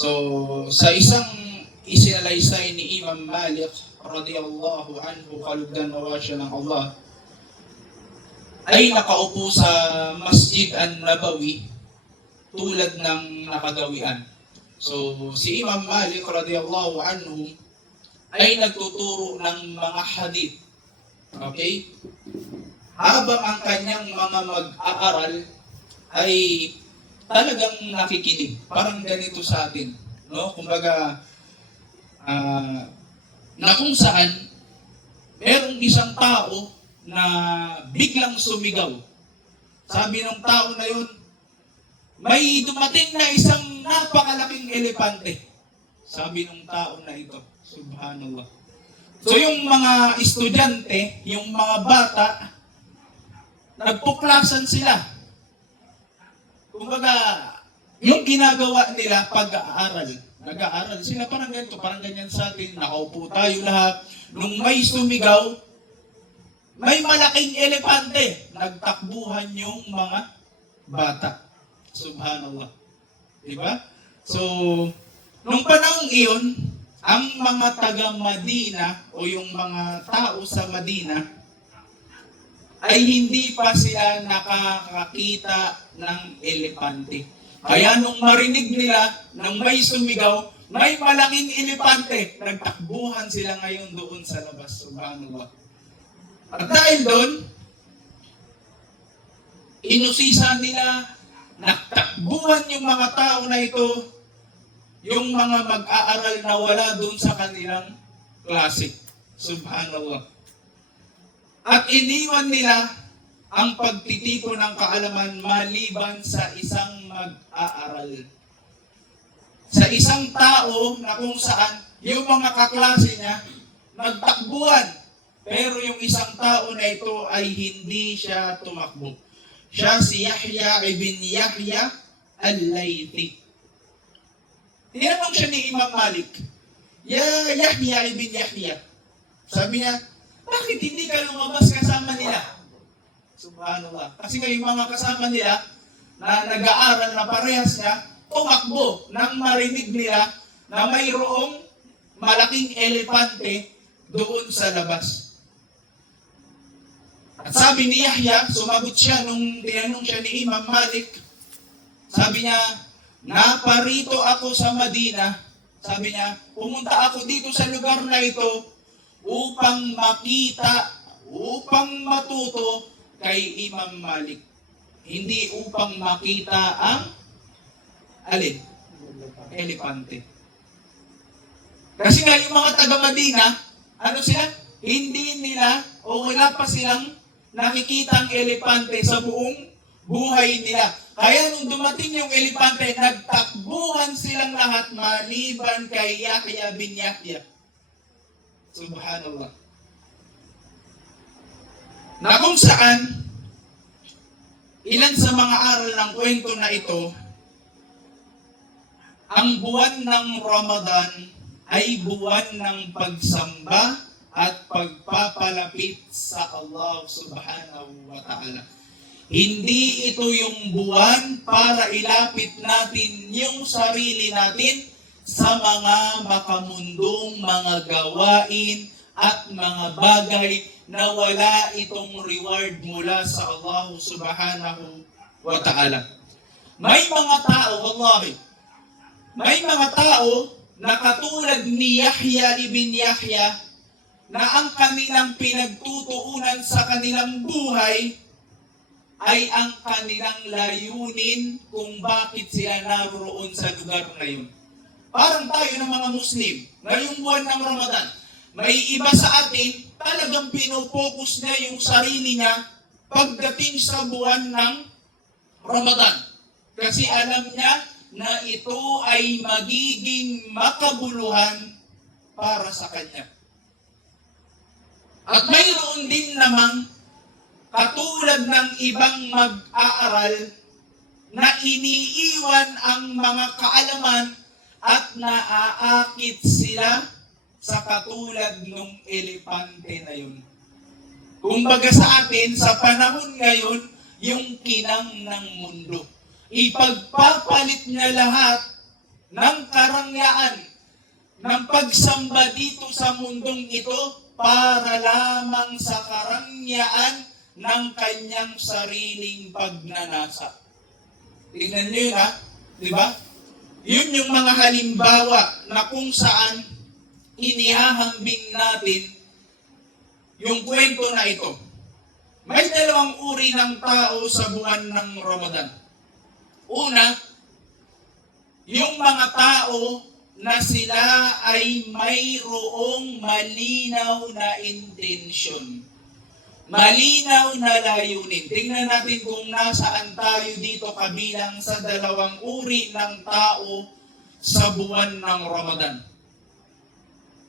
So, sa isang isinalaysay ni Imam Malik radiyallahu anhu, kalugdan nawa siya ng Allah, ay nakaupo sa Masjid an-Nabawi tulad ng nakagawian. So, si Imam Malik radiyallahu anhu ay nagtuturo ng mga hadith. Okay? Habang ang kanyang mga mag-aaral ay talagang nakikinig. Parang ganito sa atin. No? Kumbaga, na kung saan merong isang tao na biglang sumigaw. Sabi ng tao na yun, may dumating na isang napakalaking elepante. Sabi ng tao na ito, subhanallah. So yung mga estudyante, yung mga bata, nagpuklasan sila. Kumbaga, yung ginagawa nila pag-aaral. Nag-aaral sila parang ganito, parang ganyan sa atin. Nakaupo tayo lahat. Nung may sumigaw, may malaking elepante. Nagtakbuhan yung mga bata. Subhanallah. Diba? So, nung panahong iyon, ang mga taga-Madina o yung mga tao sa Madina ay hindi pa sila nakakakita ng elepante. Kaya nung marinig nila, nang may sumigaw, may malaking elepante, nagtakbuhan sila ngayon doon sa labas. Subhanallah. At dahil doon, inusisa nila, nagtakbuhan yung mga tao na ito, yung mga mag-aaral na wala doon sa kanilang klase. Subhanallah. At iniwan nila ang pagtitipon ng kaalaman maliban sa isang mag-aaral. Sa isang tao na kung saan yung mga kaklase niya nagtakbuhan, pero yung isang tao na ito ay hindi siya tumakbo. Siya si Yahya ibn Yahya al-Laythi. Tinanong siya ni Imam Malik, Yahya ibn Yahya. Sabi niya, bakit hindi ka lumabas kasama nila? Subhanallah. Kasi yung mga kasama nila na nag-aaral na parehas niya, tumakbo nang marinig nila na mayroong malaking elepante doon sa labas. At sabi ni Yahya, sumagot siya nung tinanong siya ni Imam Malik. Sabi niya, naparito ako sa Madina. Sabi niya, pumunta ako dito sa lugar na ito upang makita, upang matuto kay Imam Malik. Hindi upang makita ang alin? Elepante. Kasi nga yung mga taga-Madina, ano sila? Hindi nila o wala pa silang nakikita ang elepante sa buong buhay nila. Kaya nung dumating yung elepante, nagtakbuhan silang lahat maliban kay Yahya bin Yahya. Subhanallah. Na kung saan, ilan sa mga aral ng kwento na ito, ang buwan ng Ramadan ay buwan ng pagsamba at pagpapalapit sa Allah subhanahu wa ta'ala. Hindi ito yung buwan para ilapit natin yung sarili natin sa mga makamundong mga gawain at mga bagay na wala itong reward mula sa Allah subhanahu wa ta'ala. May mga tao, wallahi, may mga tao na katulad ni Yahya ibn Yahya na ang kanilang pinagtutuunan sa kanilang buhay ay ang kanilang layunin kung bakit sila naroon sa lugar na yun. Parang tayo ng mga Muslim, ngayong buwan ng Ramadan, may iba sa atin talagang pinopokus niya yung sarili niya pagdating sa buwan ng Ramadan. Kasi alam niya na ito ay magiging makabuluhan para sa kanya. At mayroon din namang katulad ng ibang mag-aaral na iniiwan ang mga kaalaman at naaakit sila sa katulad ng elepante na yun. Kumbaga sa atin, sa panahon ngayon, yung kinang ng mundo. Ipagpapalit niya lahat ng karangyaan ng pagsamba dito sa mundong ito para lamang sa karangyaan ng kanyang sariling pagnanasa. Tignan nyo yun, ha? Diba? Yun yung mga halimbawa na kung saan inihahambing natin yung kwento na ito. May dalawang uri ng tao sa buwan ng Ramadan. Una, yung mga tao na sila ay mayroong malinaw na intensyon. Malinaw na layunin. Tingnan natin kung nasaan tayo dito kabilang sa dalawang uri ng tao sa buwan ng Ramadan.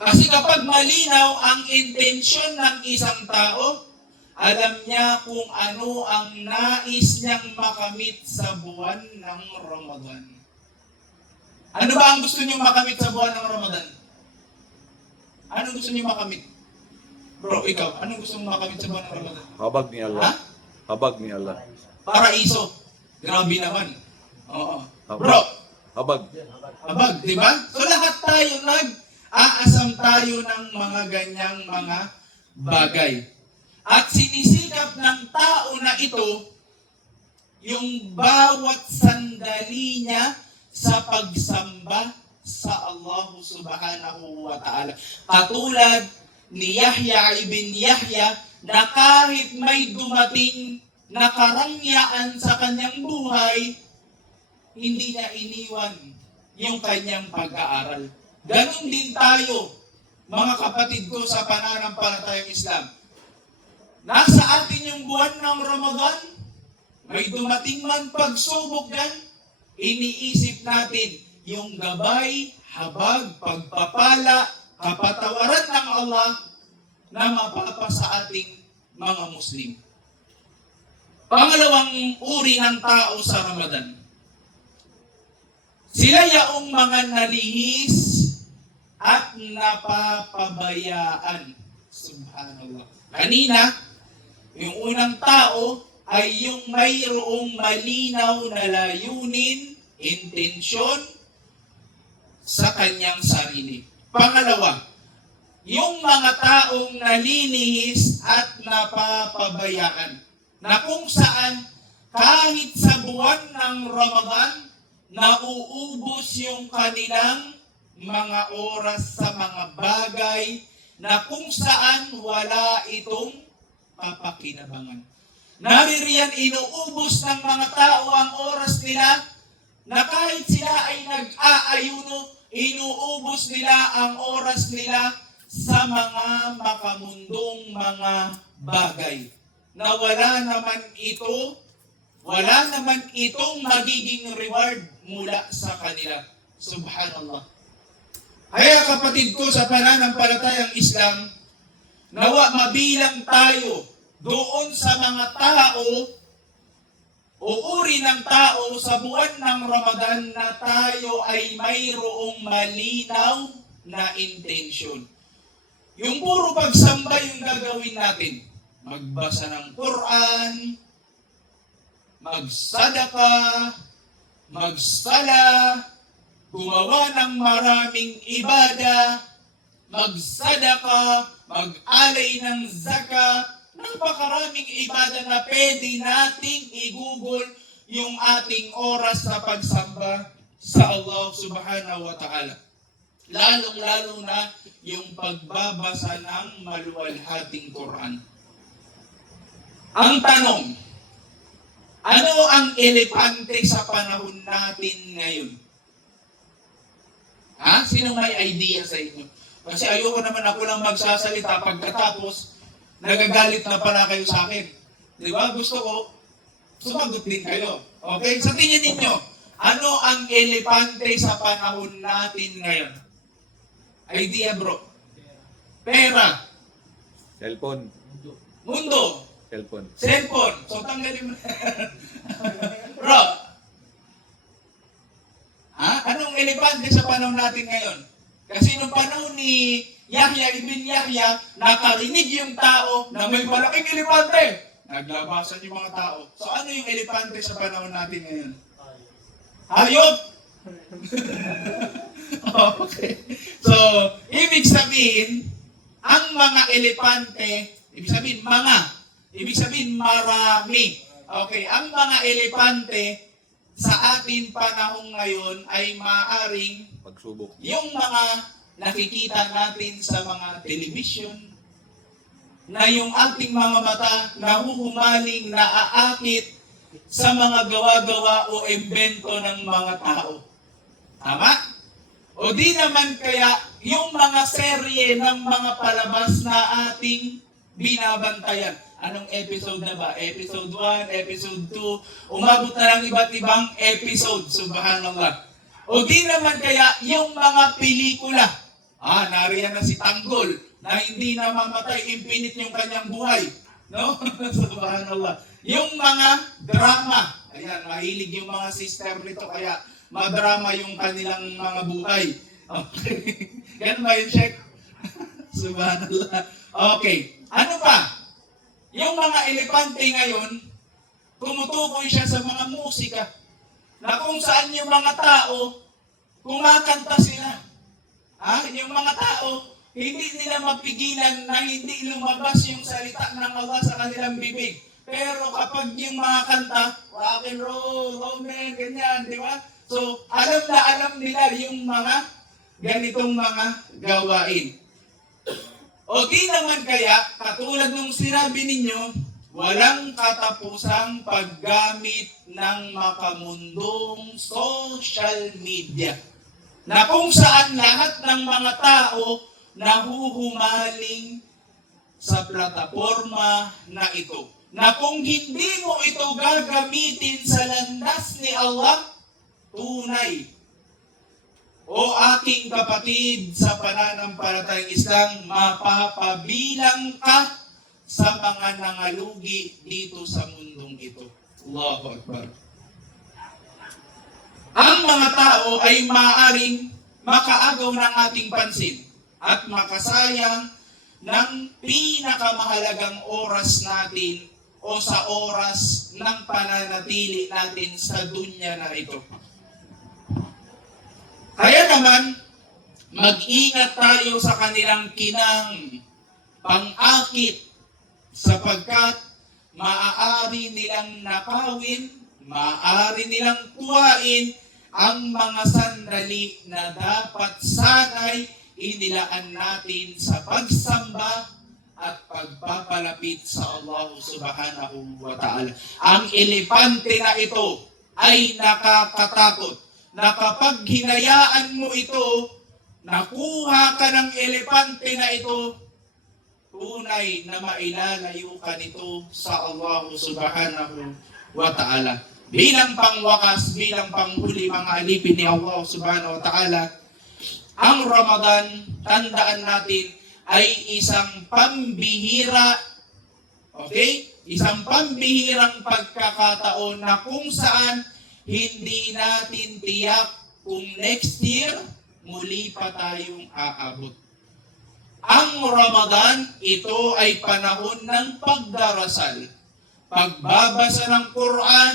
Kasi kapag malinaw ang intensyon ng isang tao, alam niya kung ano ang nais niyang makamit sa buwan ng Ramadan. Ano ba ang gusto niyo makamit sa buwan ng Ramadan? Ano gusto niyo makamit? Bro, ikaw, anong gusto mong makamit sa buwan ng Ramadan? Habag ni Allah. Ha? Habag ni Allah. Paraiso. Grabe naman. Oo. Habag. Bro, Habag. habag, di ba? So lahat tayo nag-aasam tayo ng mga ganyang mga bagay. At sinisikap ng tao na ito yung bawat sandali niya sa pagsamba sa Allah subhanahu wa ta'ala. Katulad ni Yahya ibn Yahya na kahit may dumating na karangyaan sa kanyang buhay, hindi niya iniwan yung kanyang pag-aaral. Ganon din tayo, mga kapatid ko sa pananampalatayang Islam. Nasa atin yung buwan ng Ramadan, may dumating man pagsubok yan, iniisip natin yung gabay, habag, pagpapala, kapatawaran ng Allah na mapapa sa ating mga Muslim. Pangalawang uri ng tao sa Ramadan. Sila yaong mga nalihis at napapabayaan. Subhanallah. Kanina, yung unang tao ay yung mayroong malinaw na layunin, intensyon sa kanyang sarili. Pangalawa, yung mga taong nalilihis at napapabayaan na kung saan kahit sa buwan ng Ramadan, nauubos yung kanilang mga oras sa mga bagay na kung saan wala itong kapakinabangan. Naririyan inuubos ng mga tao ang oras nila na kahit sila ay nag-aayuno, inuubos nila ang oras nila sa mga makamundong mga bagay na wala naman itong magiging reward mula sa kanila. Subhanallah. Kaya kapatid ko sa pananampalatayang Islam, nawa mabilang tayo doon sa mga tao o uri ng tao sa buwan ng Ramadan na tayo ay mayroong malinaw na intensyon. Yung puro pagsamba yung gagawin natin. Magbasa ng Quran, magsadaka, magsala, gumawa ng maraming ibada, magsadaka, mag-alay ng zakat, napakaraming ibada na pwede nating igugol yung ating oras sa pagsamba sa Allah subhanahu wa ta'ala. Lalong-lalo na yung pagbabasa ng maluwalhating Quran. Ang tanong, ano ang elepante sa panahon natin ngayon? Ha? Sino may idea sa inyo? Kasi ayoko naman ako lang magsasalita pagkatapos nagagalit na pala kayo sa akin. Di ba? Gusto ko, sumagot din kayo. Okay? Sa tingin ninyo, ano ang elepante sa panahon natin ngayon? Idea, bro. Pera. Cellphone. Mundo. Cellphone. Cellphone. So, tanggalin mo. Bro. Ha? Anong elepante sa panahon natin ngayon? Kasi nung panahon ni Yahya ibn Yahya, nakarinig yung tao na may malaking elepante. Naglabasan yung mga tao. So ano yung elepante sa panahon natin ngayon? Hayop! Okay. So, ibig sabihin, ang mga elepante, ibig sabihin marami. Okay, ang mga elepante sa ating panahon ngayon ay maaring Pagsubok. yung mga nakikita natin sa mga television, na yung ating mga mata nahuhumaling, naaakit sa mga gawa-gawa o imbento ng mga tao. Tama? O di naman kaya yung mga serye ng mga palabas na ating binabantayan. Anong episode na ba? Episode 1, episode 2, umabot na ng iba't ibang episode, subhanallah. O di naman kaya yung mga pelikula. Nariyan na si Tanggol na hindi na mamatay, infinite yung kanyang buhay. No? Subhanallah. Yung mga drama. Ayan, mahilig yung mga sister nito, kaya madrama yung kanilang mga buhay. Okay. Ganun ba yun, Sheikh? Subhanallah. Okay. Ano pa? Yung mga elepante ngayon, tumutukoy siya sa mga musika na kung saan yung mga tao, kumakanta sila. Yung mga tao, hindi nila mapigilan na hindi lumabas yung salita ng Allah sa kanilang bibig. Pero kapag yung mga kanta, rock and roll, amen, ganyan, di ba? So, alam na alam nila yung mga ganitong mga gawain. O di naman kaya, katulad nung sinabi ninyo, walang katapusang paggamit ng makamundong social media. Na kung saan lahat ng mga tao nahuhumaling sa plataforma na ito. Na kung hindi mo ito gagamitin sa landas ni Allah, tunay. O aking kapatid sa pananampalatayang Islam, mapapabilang ka sa mga nangalugi dito sa mundong ito. Allahu Akbar. Ang mga tao ay maaaring makaagaw ng ating pansin at makasayang ng pinakamahalagang oras natin o sa oras ng pananatili natin sa dunya na ito. Kaya naman, mag-ingat tayo sa kanilang kinang pang-akit sapagkat maaari nilang nakawin, maaari nilang kuhain ang mga sandali na dapat sanay inilaan natin sa pagsamba at pagpapalapit sa Allah subhanahu wa ta'ala. Ang elepante na ito ay nakakatakot na kapag hinayaan mo ito, nakuha ka ng elepante na ito, tunay na mailalayo ka nito sa Allah subhanahu wa ta'ala. Bilang pangwakas, bilang panghuli mga alipin ni Allah subhanahu wa ta'ala, ang Ramadan, tandaan natin, ay isang pambihira, okay? Isang pambihirang pagkakataon na kung saan hindi natin tiyak kung next year, muli pa tayong aabot. Ang Ramadan, ito ay panahon ng pagdarasal, pagbabasa ng Quran,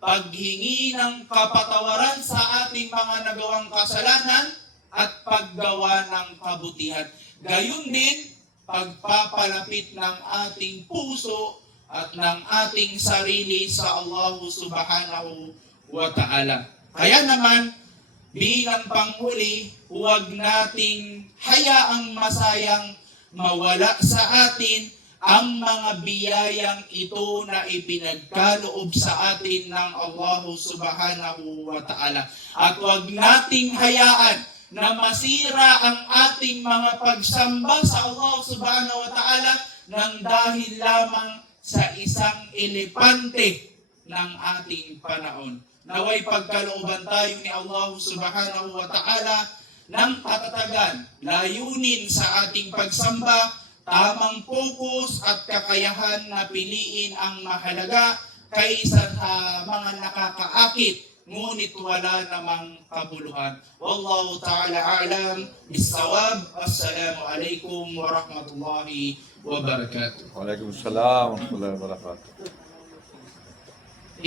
paghingi ng kapatawaran sa ating mga nagawang kasalanan, at paggawa ng kabutihan. Gayon din, pagpapalapit ng ating puso at ng ating sarili sa Allah subhanahu wa ta'ala. Kaya naman, bilang panghuli, huwag nating hayaang masayang mawala sa atin ang mga biyayang ito na ipinagkaloob sa atin ng Allah subhanahu wa ta'ala. At huwag nating hayaan na masira ang ating mga pagsamba sa Allah subhanahu wa ta'ala nang dahil lamang sa isang elepante ng ating panahon. Naway pagkalooban tayo ni Allah subhanahu wa ta'ala ng katatagan, layunin sa ating pagsamba, tamang focus at kakayahan na piliin ang mahalaga kaysa sa mga nakakaakit, ngunit wala namang kabuluhan. Wallahu ta'ala a'lam bis-shawab. Assalamu alaikum warahmatullahi wabarakatuh. Waalaikumsalam warahmatullahi wabarakatuh.